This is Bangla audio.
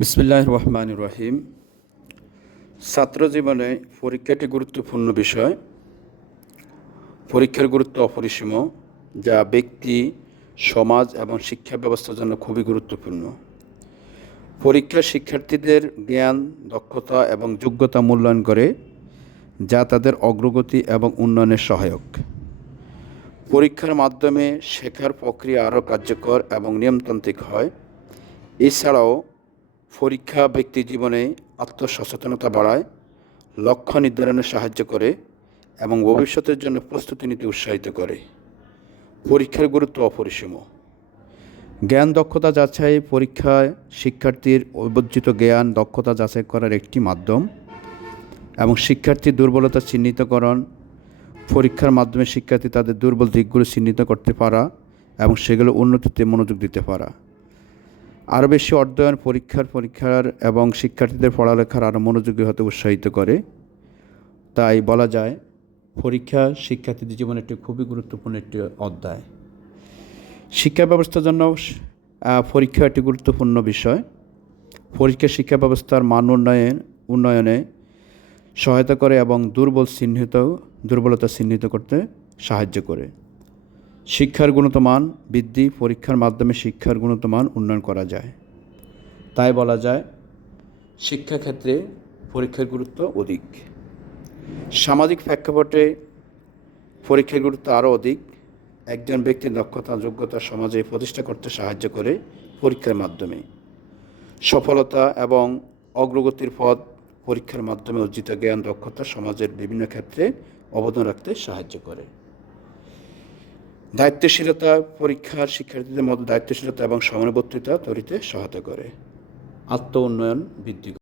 বিসমিল্লাহ রহমান রহিম ছাত্র জীবনে পরীক্ষাটি গুরুত্বপূর্ণ বিষয়। পরীক্ষার গুরুত্ব অপরিসীম, যা ব্যক্তি, সমাজ এবং শিক্ষা ব্যবস্থার জন্য খুবই গুরুত্বপূর্ণ। পরীক্ষা শিক্ষার্থীদের জ্ঞান, দক্ষতা এবং যোগ্যতা মূল্যায়ন করে, যা তাদের অগ্রগতি এবং উন্নয়নের সহায়ক। পরীক্ষার মাধ্যমে শেখার প্রক্রিয়া আরও কার্যকর এবং নিয়মতান্ত্রিক হয়। এছাড়াও পরীক্ষা ব্যক্তি জীবনে আত্মসচেতনতা বাড়ায়, লক্ষ্য নির্ধারণে সাহায্য করে এবং ভবিষ্যতের জন্য প্রস্তুতি নিতে উৎসাহিত করে। পরীক্ষার গুরুত্ব অপরিসীম। জ্ঞান দক্ষতা যাচাই পরীক্ষায় শিক্ষার্থীর অবর্জিত জ্ঞান দক্ষতা যাচাই করার একটি মাধ্যম এবং শিক্ষার্থীর দুর্বলতা চিহ্নিতকরণ, পরীক্ষার মাধ্যমে শিক্ষার্থী তাদের দুর্বল দিকগুলো চিহ্নিত করতে পারা এবং সেগুলো উন্নতিতে মনোযোগ দিতে পারা। আরও বেশি অধ্যয়ন, পরীক্ষার পরীক্ষার এবং শিক্ষার্থীদের পড়ালেখার আরও মনোযোগী হতে উৎসাহিত করে। তাই বলা যায়, পরীক্ষা শিক্ষার্থীদের জীবনে একটি খুবই গুরুত্বপূর্ণ একটি অধ্যায়। শিক্ষা ব্যবস্থার জন্য পরীক্ষা একটি গুরুত্বপূর্ণ বিষয়। পরীক্ষা শিক্ষা ব্যবস্থার মান উন্নয়ন, উন্নয়নে সহায়তা করে এবং দুর্বল চিহ্নিত, দুর্বলতা চিহ্নিত করতে সাহায্য করে। শিক্ষার গুণত মান বৃদ্ধি পরীক্ষার মাধ্যমে শিক্ষার গুণত মান উন্নয়ন করা যায়। তাই বলা যায়, শিক্ষাক্ষেত্রে পরীক্ষার গুরুত্ব অধিক। সামাজিক প্রেক্ষাপটে পরীক্ষার গুরুত্ব আরও অধিক। একজন ব্যক্তির দক্ষতা, যোগ্যতা সমাজে প্রতিষ্ঠা করতে সাহায্য করে পরীক্ষার মাধ্যমে। সফলতা এবং অগ্রগতির পথ পরীক্ষার মাধ্যমে অর্জিত জ্ঞান, দক্ষতা সমাজের বিভিন্ন ক্ষেত্রে অবদান রাখতে সাহায্য করে। দায়িত্বশীলতা পরীক্ষার শিক্ষার্থীদের মধ্যে দায়িত্বশীলতা এবং সমানুবর্তিতা তৈরিতে সহায়তা করে। আত্ম উন্নয়ন বৃদ্ধি